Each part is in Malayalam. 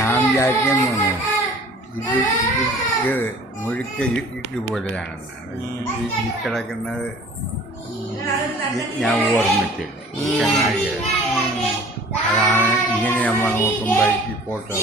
ഞാൻ വിചാരിക്കുന്നു ഇത് മുഴുക്ക ഇതുപോലെയാണെന്നാണ് ഈ കിടക്കുന്നത്. ഞാൻ ഓർമ്മിച്ചില്ല അതാണ് ഇങ്ങനെ നമ്മൾ നോക്കുമ്പോൾ ഈ ഫോട്ടോ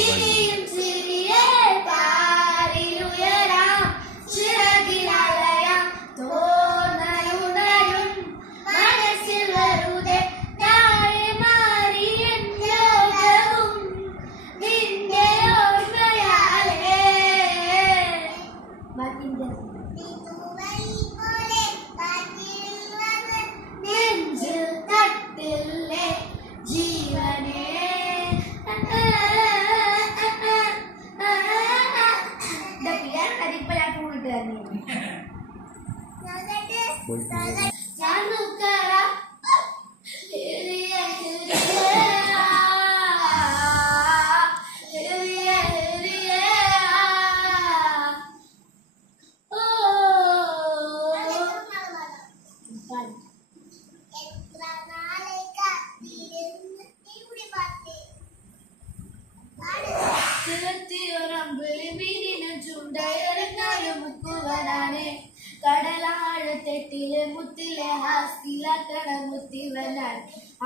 കടലാഴത്തെട്ടിലെ മുത്തിലെ ഹാസ്തിലാക്കണ മുത്തിവനാൻ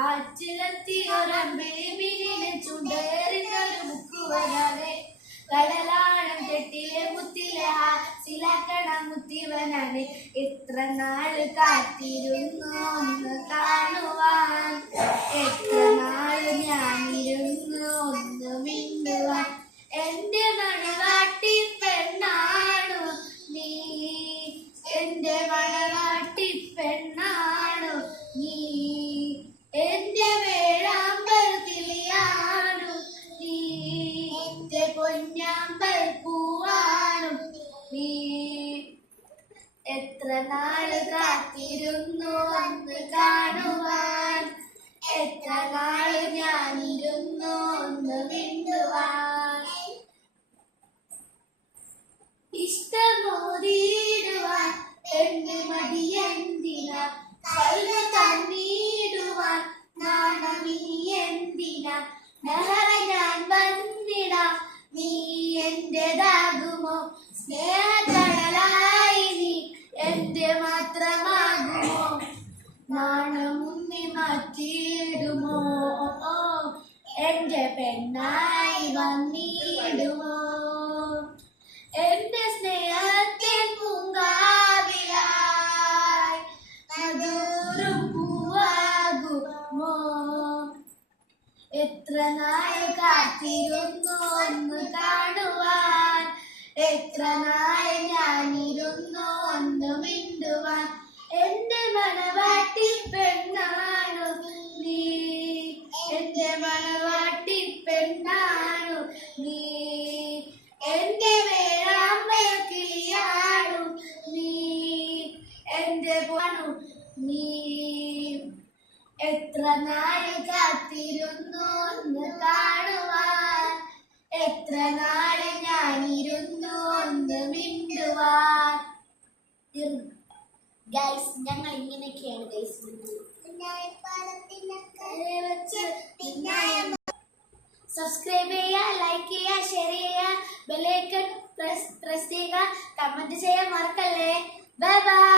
ആച്ചിലെത്തിയൊരമ്പിളി മീനിനെ ചുണ്ടേറിഞ്ഞൊരു മുക്കുവനാനെ കടലാഴം തെട്ടിലെ മുത്തിലെ ഹാസ്തിലാക്കണ മുത്തിവനാനെ എത്ര നാള് കാത്തിരുന്നു ഒന്ന് കാണുവാൻ എത്ര നാള് ഞാനിരുന്നു ഒന്ന് മിണ്ടുവാൻ എന്റെ മണവാട്ടി പെണ്ണാണു നീ എന്റെ മണവാട്ടി പെണ്ണാണു നീ എന്റെ വേഴാമ്പൽ കിളിയാണു നീ എന്റെ പൊന്നാമ്പൽ പൂവാണു നീ എത്ര നാള് കാത്തിരുന്നു ഒന്ന് കാണുവാൻ എത്ര നാള് ഞാനിരുന്നു ഒന്ന് മിണ്ടുവാൻ ഇഷ്ടമോതിടുവാൻ എന്റെ മടിയെന്തിന കല്ല് തന്നിടുവാൻ നാണമീ എന്തിന നഹറ ഞാൻ വന്നിടാം നീ എന്റേതാകുമോ സ്നേഹക്കടലായി നീ എന്റെ മാത്രമാകുമോ നാണമുന്നി മാറ്റിയിടുമോ എന്റെ പെണ്ണായി വന്നിടുമോ എന്റെ സ്നേഹത്തിൻ പൂങ്കാവിലായി മധുരം പൂവാകുമോ എത്ര നാള് കാത്തിരുന്നു ഒന്ന് കാണുവാൻ എത്ര നാള് ഞാനിരുന്നു ഒന്ന് മിണ്ടുവാൻ എന്റെ മണവാട്ടി പെണ്ണാണു നീ എന്റെ മണവാട്ടി പെണ്ണാണു നീ എന്റെ വേഴാമ്പൽ കിളിയാണു നീ എന്റെ പോണു നീ എത്ര നാള് കാത്തിരുന്നു ഒന്ന് കാണുവാൻ എത്ര നാള് ഞാനിരുന്നു ഒന്ന് മിണ്ടുവാൻ. ഗൈസ് ഞങ്ങൾ ഇങ്ങനെയൊക്കെയാണ് ഗൈസ് സബ്സ്ക്രൈബ് ചെയ്യുക, ലൈക്ക് ചെയ്യുക, ഷെയർ ചെയ്യുക, ബെൽ ഐക്കൺ പ്രസ് ചെയ്യുക, കമന്റ് ചെയ്യാൻ മറക്കല്ലേ. Bye bye.